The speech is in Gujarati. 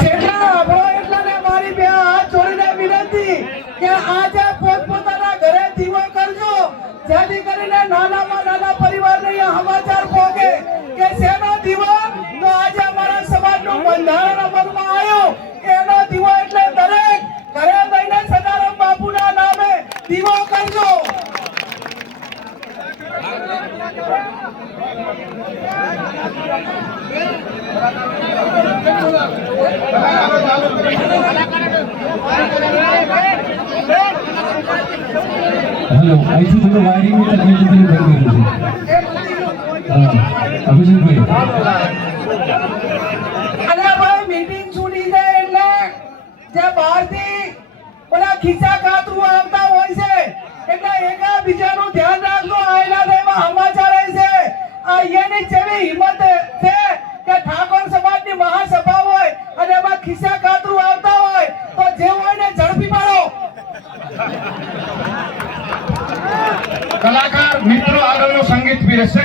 છેલ્લા આપણો એટલાને મારી બે હાથ જોડીને વિનંતી કે આજે પોતપોતાના ઘરે દીવો કરજો. જેથી કરીને નાનામાં નાના પરિવારને સમાચાર પહોંચે કે શેનો દીવો? તો આજે અમારા સમાજનું બંધારણ અમલમાં આવ્યો. એનો દીવો એટલે દરેક ઘરે લઈને સદારામ બાપુના નામે દીવો કરજો. હેલો, અહીંથી થોડું વાયરિંગની તકલીફ થઈ બંધ કર્યું છે અભિષેકભાઈ મીટિંગ છૂટી જાય એટલે જે બહારથી ઓલા ખિસ્સા કાતરું આવતા કલાકાર મિત્રો આગળનું સંગીત પીરસશે